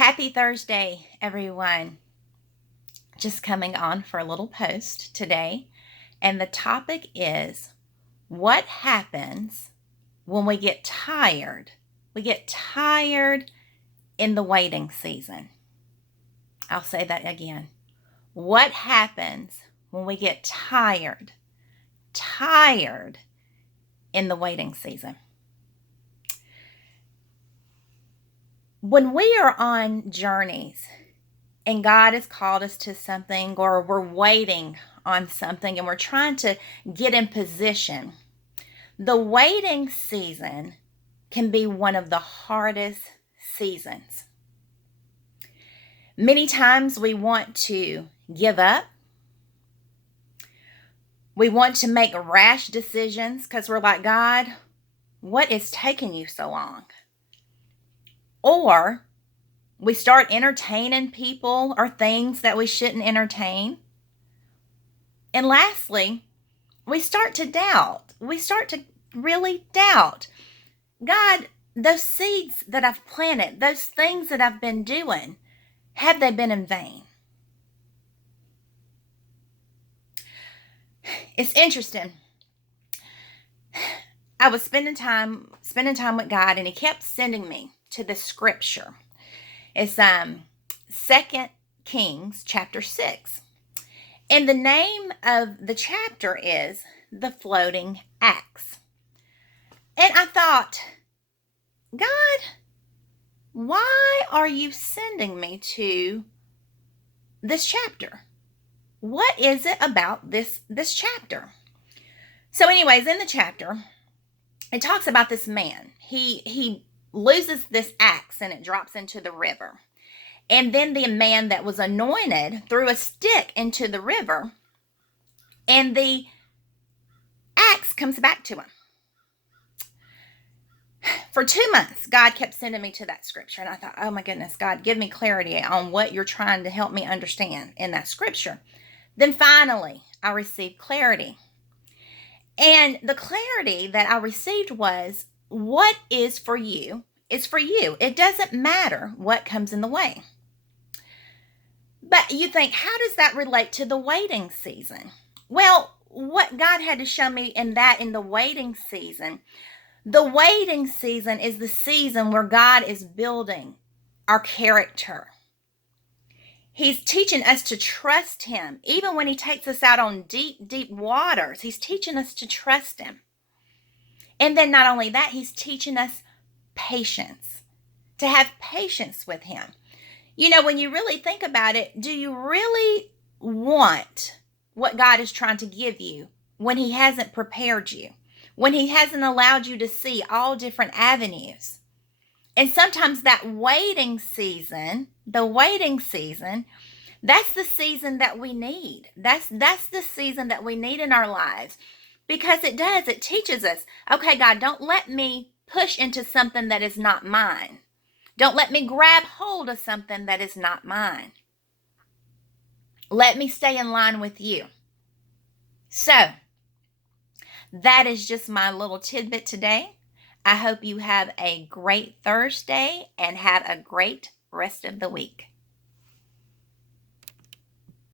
Happy Thursday, everyone. Just coming on for a little post today. And the topic is what happens when we get tired? We get tired in the waiting season. I'll say that again. What happens when we get tired in the waiting season? When we are on journeys and God has called us to something, or we're waiting on something and we're trying to get in position, the waiting season can be one of the hardest seasons. Many times we want to give up. We want to make rash decisions because we're like, God, what is taking you so long? Or we start entertaining people or things that we shouldn't entertain. And lastly, we start to doubt. We start to really doubt. God, those seeds that I've planted, those things that I've been doing, have they been in vain? It's interesting. I was spending time with God, and He kept sending me to the scripture. It's 2 Kings chapter 6. And the name of the chapter is The Floating Axe. And I thought, God, why are you sending me to this chapter? What is it about this chapter? So anyways, in the chapter, it talks about this man. He loses this axe and it drops into the river. And then the man that was anointed threw a stick into the river, and the axe comes back to him. For 2 months, God kept sending me to that scripture. And I thought, oh my goodness, God, give me clarity on what you're trying to help me understand in that scripture. Then finally, I received clarity. And the clarity that I received was, what is for you is for you. It doesn't matter what comes in the way. But you think, how does that relate to the waiting season? Well, what God had to show me in the waiting season is the season where God is building our character. He's teaching us to trust Him. Even when He takes us out on deep, deep waters, He's teaching us to trust Him. And then not only that, He's teaching us patience, to have patience with Him. You know, when you really think about it, do you really want what God is trying to give you when He hasn't prepared you, when He hasn't allowed you to see all different avenues? And sometimes that waiting season, that's the season that we need. That's the season that we need in our lives, because it teaches us, okay, God, don't let me push into something that is not mine. Don't let me grab hold of something that is not mine. Let me stay in line with you. So, that is just my little tidbit today. I hope you have a great Thursday and have a great rest of the week.